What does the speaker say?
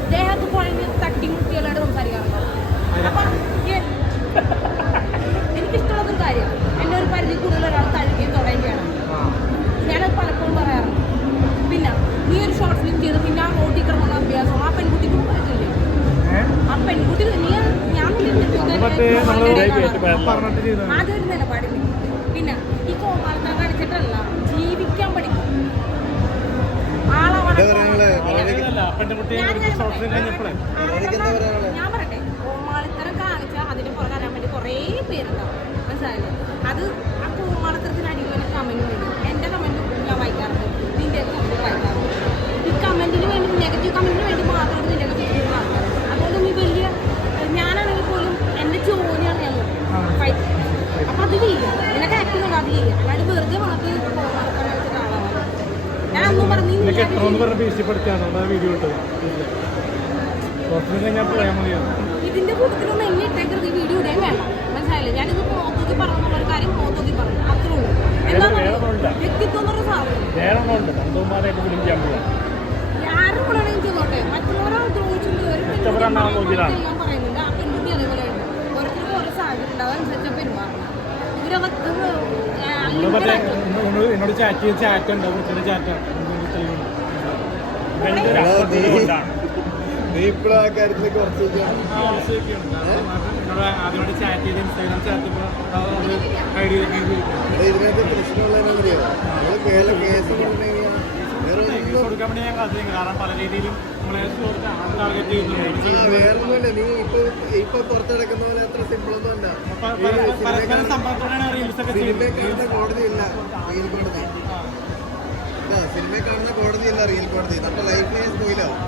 ഇദ്ദേഹത്തെ പോണെങ്കിൽ തട്ടിമുട്ടികളായിട്ട് സംസാരിക്കാറുണ്ട് അപ്പം എനിക്കിഷ്ടമുള്ളൊരു കാര്യം എന്റെ ഒരു പരിധി കൂടുതൽ ഒരാൾ തഴുകുകയും തുടങ്ങുകയും ചെയ്യണം ഞാനത് പലപ്പോഴും പറയാറുണ്ട്. പിന്നെ നീ ഒരു ഷോർട്ട് ഫിലിം ചെയ്ത് പിന്നെ ആ റോട്ടിൽ കിടന്നുള്ള അഭ്യാസം ആ പെൺകുട്ടിക്കും പറ്റില്ല ആ പെൺകുട്ടി നീ ഞാൻ ആദ്യം ഒരു നിലപാടില്ല. പിന്നെ അങ്ങനെയല്ല കുട്ടിയെ കഴിഞ്ഞപ്പോഴേ? ഞാൻ പറയട്ടെ. കോമാളിത്തരം കാണിച്ചാൽ അതിന് പുറകെ വേണ്ടി കുറേ പേരുണ്ടാവും മനസ്സിലായില്ലേ അത് ആ കോമാളിത്തരത്തിന് അടിക്കുന്ന കമന്റ് വരും എന്റെ കമന്റ് ഞാൻ വായിക്കാറുണ്ട്. നിന്റെ കമന്റ് വായിക്കാറുണ്ട്. ഈ കമന്റിന് വേണ്ടി നെഗറ്റീവ് കമന്റിന് വേണ്ടി മാത്രമാണ് നിന്റെ ഫിസിക്കൽ അതുകൊണ്ട് നീ വലിയ ഞാനാണെങ്കിൽ പോലും എന്റെ ജോലിയാണ് ഞാൻ ഫൈറ്റ് അപ്പം അത് ചെയ്യുക നിനക്ക് ഉണ്ട് അത് ചെയ്യുക അല്ലാണ്ട് വെറുതെ ആളാവാൻ ഞാൻ ഒന്നും പറഞ്ഞു നീ നിനക്ക് നിന്റെ എത്ര എന്ന് പറഞ്ഞ ഭീഷണിപ്പെടുത്തിയാണ്? അതാ വീഡിയോ ഇട്ടത്. ഫിലിം കഴിഞ്ഞാൽ പോയാൽ മതിയാണ് ഇതിന്റെ കൂട്ടത്തിലൊന്നും എന്നെ ഇട്ടേക്കരുത്. ഈ വീഡിയോ ഇടാൻ വേണ്ട. മനസ്സിലായില്ലേ? ഞാനിത് മോത്തോക്കി പറഞ്ഞുള്ള ഒരു കാര്യം മോത്തോക്കി പറഞ്ഞു. അത്രേ ഉള്ളൂ. എന്താ. വ്യക്തിത്വം എന്നൊരു സാധനം. വേറെ ഒന്നുണ്ട് നന്ദകുമാരായിട്ട് ഫിലിം ചെയ്യാൻ പോവാം. ആരും കൂടെ ആണെങ്കിൽ മറ്റുള്ളവരെ ദ്രോഹിച്ചിട്ട് ഒരു പെൺകുട്ടി പറയുന്നുണ്ട്. ആ പെൺകുട്ടി അതേപോലെ ഓരോരുത്തർക്കും ഓരോ സാഹചര്യം ഉണ്ട് അതനുസരിച്ച് പെരുമാറണം. ഇവരകത്ത് എന്നോട് ചാറ്റ് ചെയ്ത് ചാറ്റ് ഉണ്ട്. ചാറ്റാണ് ആദ്യമായിട്ട് ചാറ്റ് ചെയ്ത് ഇൻസ്റ്റാഗ്രാം ചാറ്റ് ഇതിനകത്ത് പ്രശ്നമുള്ളതെന്നറിയോ നമ്മൾ കേസ് കൊടുക്കാൻ വേണ്ടി ഞാൻ കാരണം പല രീതിയിലും നീ ഇപ്പൊ ഇപ്പൊ പുറത്തെടുക്കുന്ന പോലെ അത്ര സിമ്പിൾ ഒന്നും അല്ല. പരസ്പരം സമ്പർക്കത്തോടെയാണ് കോടതിയില്ല കാണുന്ന കോടതിയല്ല റിയൽ കോടതി. നമ്മുടെ ലൈഫിനെ സ്പോയിലാവും